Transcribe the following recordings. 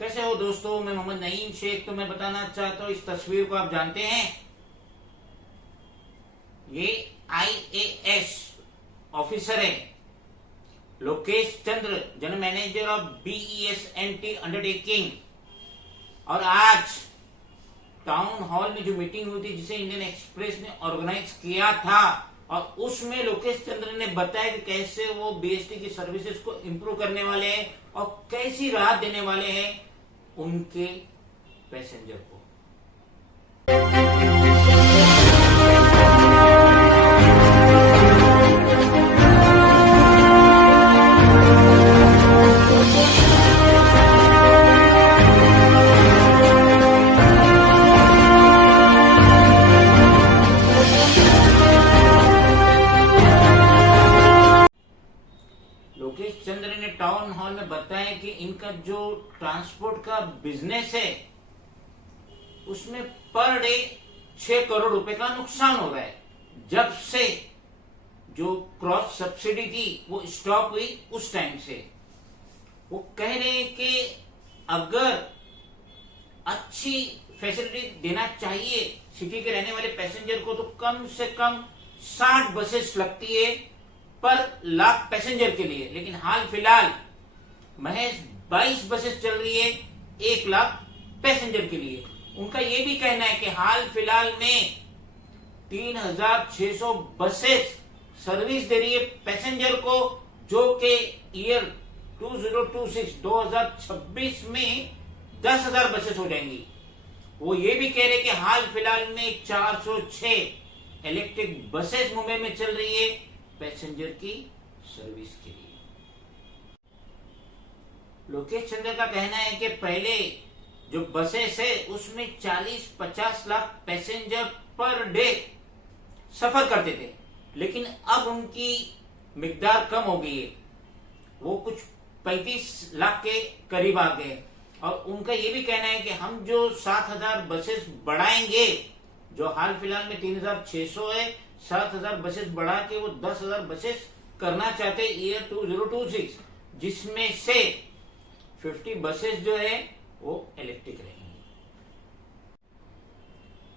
कैसे हो दोस्तों। मैं मोहम्मद नईम शेख। तो मैं बताना चाहता हूँ, इस तस्वीर को आप जानते हैं, ये आईएएस ऑफिसर है Lokesh Chandra, general manager of बीईएसएनटी undertaking. और आज टाउन हॉल में जो मीटिंग हुई थी, जिसे इंडियन एक्सप्रेस ने ऑर्गेनाइज किया था, और उसमें लोकेश चंद्र ने बताया कि कैसे वो बीएसटी की सर्विसेज को इंप्रूव करने वाले हैं और कैसी राहत देने वाले हैं उनके पैसेंजर को। लोकेश चंद्र ने टाउन हॉल में बताया कि इनका जो ट्रांसपोर्ट का बिजनेस है, उसमें पर डे 6 करोड़ रुपए का नुकसान हो रहा है। जब से जो क्रॉस सब्सिडी थी वो स्टॉप हुई, उस टाइम से वो कह रहे हैं कि अगर अच्छी फैसिलिटी देना चाहिए सिटी के रहने वाले पैसेंजर को, तो कम से कम 60 बसेस लगती है पर लाख पैसेंजर के लिए। लेकिन हाल फिलहाल महज 22 बसेस चल रही है 1 लाख पैसेंजर के लिए। उनका यह भी कहना है कि हाल फिलहाल में 3600 बसेस सर्विस दे रही है पैसेंजर को, जो कि ईयर 2026 में 10,000 बसेस हो जाएंगी। वो ये भी कह रहे हैं कि हाल फिलहाल में 406 इलेक्ट्रिक बसेस मुंबई में चल रही है पैसेंजर की सर्विस के लिए। लोकेश चंद्र का कहना है कि पहले जो बसेस है उसमें 40-50 लाख पैसेंजर पर डे सफर करते थे, लेकिन अब उनकी मिकदार कम हो गई है, वो कुछ 35 लाख के करीब आ गए। और उनका ये भी कहना है कि हम जो 7,000 बसेस बढ़ाएंगे, जो हाल फिलहाल में 3,600 है, 7,000 बसेस बढ़ा के वो 10,000 बसेस करना चाहते ईयर 2026, जिसमें से 50 बसेस जो है वो इलेक्ट्रिक रहेंगी।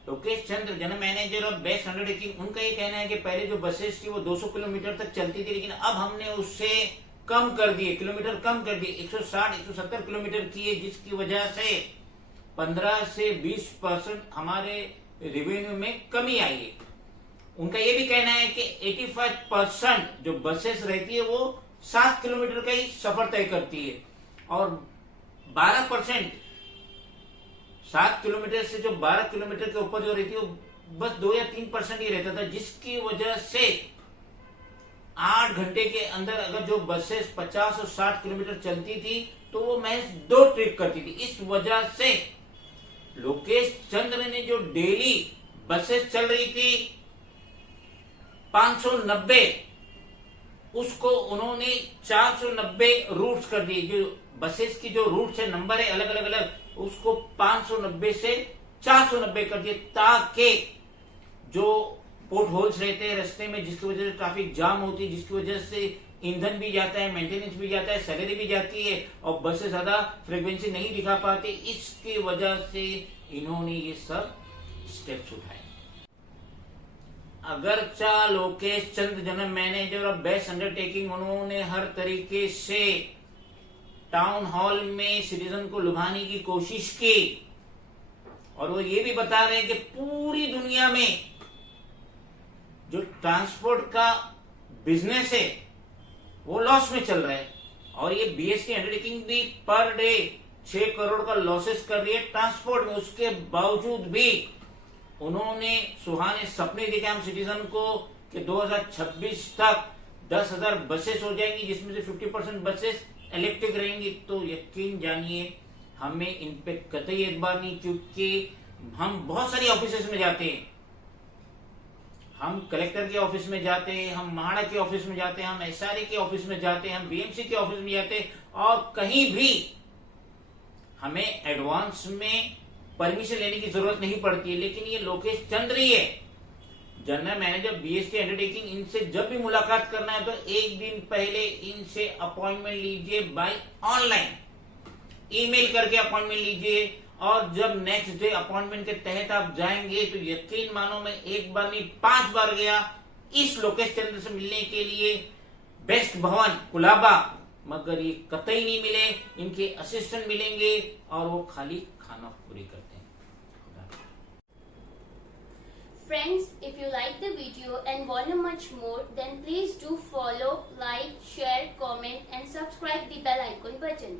Lokesh Chandra, general manager of BEST undertaking, उनका ये कहना है कि पहले जो बसेस थी वो 200 किलोमीटर तक चलती थी, लेकिन अब हमने उससे कम कर दिए, किलोमीटर कम कर दिए, 160-170 किलोमीटर किए, जिसकी वजह से 15 से 20% हमारे रेवेन्यू में कमी आई है। उनका यह भी कहना है कि 85% जो बसेस रहती है वो 7 किलोमीटर का ही सफर तय करती है, और 12% 7 किलोमीटर से जो 12 किलोमीटर के ऊपर जो रहती है वो बस 2 या 3% ही रहता था, जिसकी वजह से 8 घंटे के अंदर अगर जो बसेस 50 और 60 किलोमीटर चलती थी तो वो महज 2 ट्रिप करती थी। इस वजह से लोकेश चंद्र ने जो डेली बसेस चल रही थी 590, उसको उन्होंने 490 रूट्स कर दिए। जो बसेस की जो रूट्स है, नंबर है अलग अलग, उसको 590 से 490 कर दिए, ताकि जो पोर्ट होल्स रहते हैं रास्ते में, जिसकी वजह से ट्रैफिक जाम होती है, जिसकी वजह से ईंधन भी जाता है, मेंटेनेंस भी जाता है, सैलरी भी जाती है, और बसेस ज्यादा फ्रीक्वेंसी नहीं दिखा पाती। इसकी वजह से इन्होंने ये सब स्टेप्स उठाए। अगरचा Lokesh Chandra, general manager of BEST undertaking, उन्होंने हर तरीके से टाउन हॉल में सिटीजन को लुभाने की कोशिश की, और वो ये भी बता रहे हैं कि पूरी दुनिया में जो ट्रांसपोर्ट का बिजनेस है वो लॉस में चल रहा है, और ये बीएसटी अंडरटेकिंग भी पर डे 6 करोड़ का लॉसेस कर रही है ट्रांसपोर्ट में। उसके बावजूद भी उन्होंने सुहाने सपने दिखे हम सिटीजन को कि 2026 तक 10,000 बसेस हो जाएंगी, जिसमें से 50% बसेस इलेक्ट्रिक रहेंगी। तो यकीन जानिए हमें इन पे कतई एतबार नहीं, क्योंकि हम बहुत सारी ऑफिसेस में जाते हैं, हम कलेक्टर के ऑफिस में जाते हैं, हम महाड़ा के ऑफिस में जाते हैं, हम एसआरए के ऑफिस में जाते हैं, हम बीएमसी के ऑफिस में जाते हैं, और कहीं भी हमें एडवांस में परमिशन लेने की जरूरत नहीं पड़ती है। लेकिन ये लोकेश चंद्र ही है, जनरल मैनेजर बीएसटी अंडरटेकिंग, इनसे जब भी मुलाकात करना है तो एक दिन पहले इनसे अपॉइंटमेंट लीजिए बाय ऑनलाइन। ईमेल करके अपॉइंटमेंट लीजिए, और जब नेक्स्ट डे अपॉइंटमेंट के तहत आप जाएंगे तो यकीन मानो मैं एक बार नहीं 5 बार गया इस लोकेश चंद्र से मिलने के लिए, बेस्ट भवन कुलाबा, मगर ये कतई नहीं मिले। इनके असिस्टेंट मिलेंगे और वो खाली खाना पूरी करते हैं। Friends, if you like the video and want to much more, then please do follow, like, share, comment and subscribe the bell icon button.